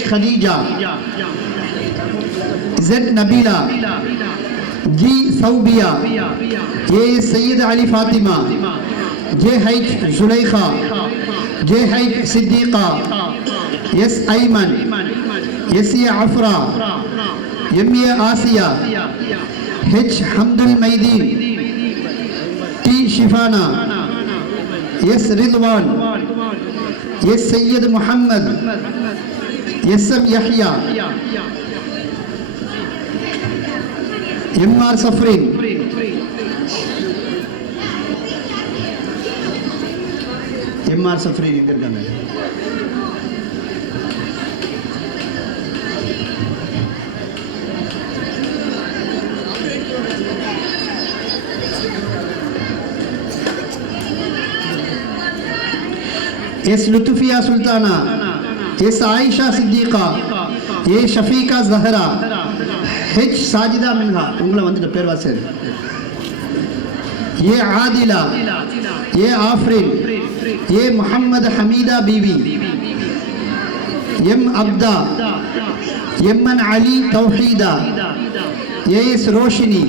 Khadija, Z Nabila, G Saubiya, ये Syed Ali Fatima, J हैज Zulaikha, J हैज सिद्दीक़ा, यस ऐमन, यस ये अफ़रा, यम ये आसिया, हिज Hamdul Maideen, T Shifana, yes Rizwan, yes Syed Mohammed, यस्सम यहया, एमआर सफरीन, एमआर सफरीन इधर का है। एस लुत्फिया सुल्ताना, एस आयशा सिद्दीक़ा, ये शफीका ज़हरा, हिज साजिदा मिन्हा, उंगला वंदे पेर वासे, ये आदिला, ये आफरीन, ये मोहम्मद हमीदा बीवी, यम अब्दा, यमन अली तौहीदा, ये इस रोशनी,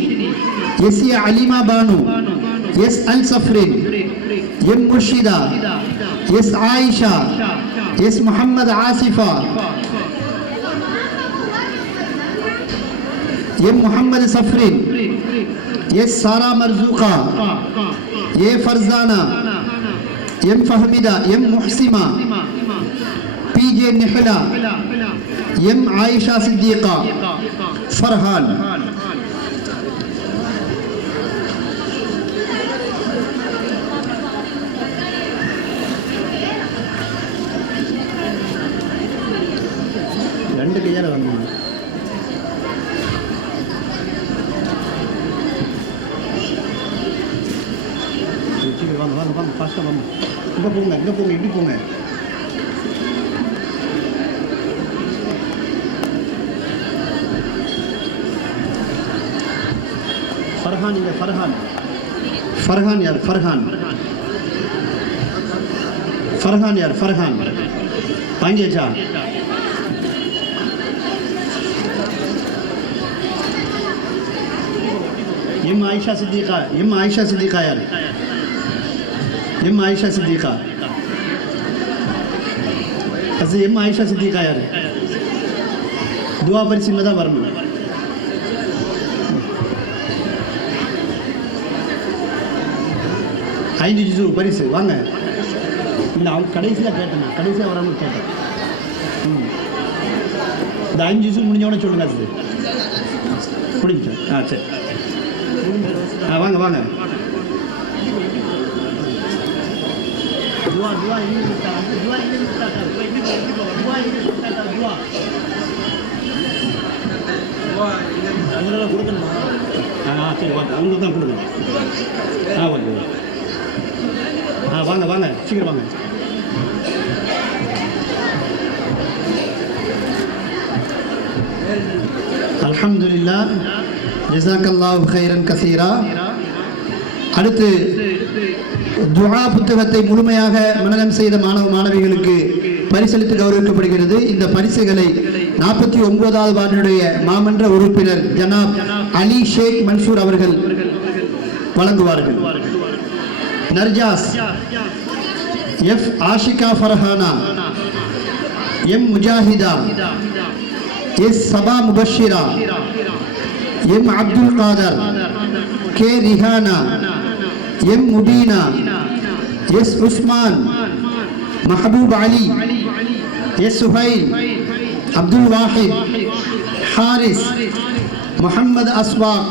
यस ये अलीमा बानू, यस अल सफरीन, यम मुर्शिदा, यस आयशा, यस मोहम्मद आसिफा, ये मोहम्मद सफरीन, ये सारा मरजूका, ये फरजाना, यम फहमिदा, यम मुहसिमा, पीजे निहला, यम आयशा सिद्दीक़ा, फरहान। ரெண்டு கையால வரணும். வாங்க வாங்க வாங்க ஃபாஸ்ட்டாக வாங்க. இங்கே போங்க இங்கே போங்க இப்படி போங்க. ஃபர்ஹான் இங்கே ஃபர்ஹான். ஃபர்ஹான் யார்? ஃபர்ஹான். ஃபர்ஹான் யார்? ஃபர்ஹான். வாங்கியாச்சா? यम आयशा सिद्दीक़ा, यम आयशा सिद्दीक़ा यार, यम आयशा सिद्दीक़ा, ऐसे यम आयशा सिद्दीक़ा यार, दुआ पर सिमदा वरम, ஐந்து ஜிசு பரிசு வாங்க. இல்லை அவங்க கடைசியாக கேட்டேன், கடைசியாக வராமல் கேட்டேன். இந்த 5 ஜிசு முடிஞ்சவொடனே சொல்லுங்க. அது முடிஞ்சு. சரி வாங்க வாங்க. दुआ दुआ इंग्लिश में दुआ इंग्लिश में दुआ इंग्लिश में दुआ அவங்களெல்லாம் கொடுக்கணுமா? சரி வாங்க, அவங்களுக்கு தான் கொடுங்க. வாங்க வாங்க வாங்க சீக்கிரம் வாங்க. அல்ஹம்துலில்லாஹ், ஜஸாக்கல்லாஹு கைரன் கஸீரா. அடுத்து துஆ புத்தகத்தை முழுமையாக மனனம் செய்த மாணவ மாணவிகளுக்கு பரிசளித்து கௌரவிக்கப்படுகிறது. இந்த பரிசுகளை 49வது வார்டுடைய மாமன்ற உறுப்பினர் ஜனாப் அலி ஷேக் மன்சூர் அவர்கள் வழங்குவார்கள். Narjas, F Ashika Farhana, M Mujahida, S Saba Mubashira, M Abdul Qadir, K Rihana, M Mubeena, S Usman, Mahboob Ali, S Suhail, Abdul Wahid, Haris, Mohammed अस्वाक,